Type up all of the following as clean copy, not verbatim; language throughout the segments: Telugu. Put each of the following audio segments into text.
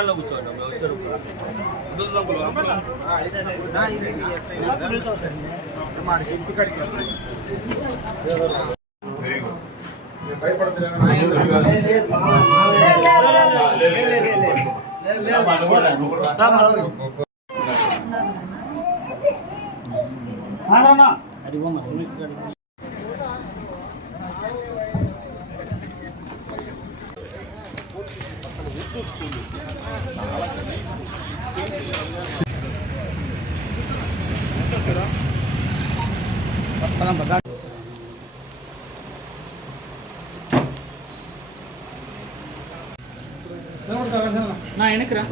స్టాండ్లో కూర్చోండి వచ్చారు నా వెనకరా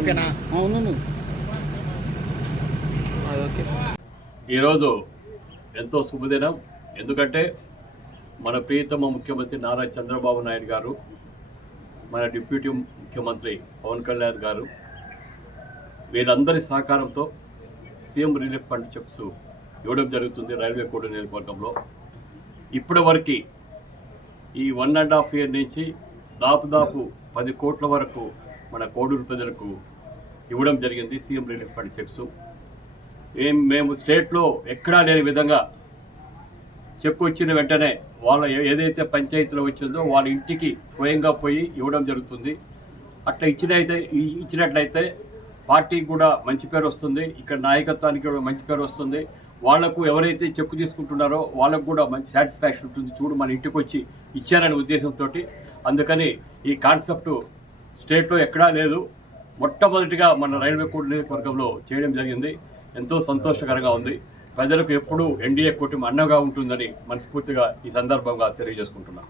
ఓకేనా? అవును. ఈరోజు ఎంతో శుభదినం. ఎందుకంటే మన ప్రియతమ ముఖ్యమంత్రి నారా చంద్రబాబు నాయుడు గారు, మన డిప్యూటీ ముఖ్యమంత్రి పవన్ కళ్యాణ్ గారు వీరందరి సహకారంతో సీఎం రిలీఫ్ ఫండ్ చెక్స్ ఇవ్వడం జరుగుతుంది రైల్వే కోడ్ నియోజకవర్గంలో. ఇప్పటి వరకు ఈ 1.5 year నుంచి దాదాపు 10 కోట్ల వరకు మన కోడూరు ప్రజలకు ఇవ్వడం జరిగింది సీఎం రిలీఫ్ ఫండ్ చెక్స్. మేము స్టేట్లో ఎక్కడా లేని విధంగా చెక్ వచ్చిన వెంటనే వాళ్ళ ఏదైతే పంచాయతీలో వచ్చిందో వాళ్ళ ఇంటికి స్వయంగా పోయి ఇవ్వడం జరుగుతుంది. అట్లా ఇచ్చినట్లయితే పార్టీకి కూడా మంచి పేరు వస్తుంది, ఇక్కడ నాయకత్వానికి కూడా మంచి పేరు వస్తుంది. వాళ్లకు ఎవరైతే చెక్కు తీసుకుంటున్నారో వాళ్ళకు కూడా మంచి సాటిస్ఫాక్షన్ ఉంటుంది, చూడు మన ఇంటికి వచ్చి ఇచ్చారనే ఉద్దేశంతో. అందుకని ఈ కాన్సెప్టు స్టేట్లో ఎక్కడా లేదు, మొట్టమొదటిగా మన రైల్వే కోడ్ నియోజకవర్గంలో చేయడం జరిగింది. ఎంతో సంతోషకరంగా ఉంది. ప్రజలకు ఎప్పుడూ ఎన్డీఏ కూటమి అండగా ఉంటుందని మనస్ఫూర్తిగా ఈ సందర్భంగా తెలియజేసుకుంటున్నాను.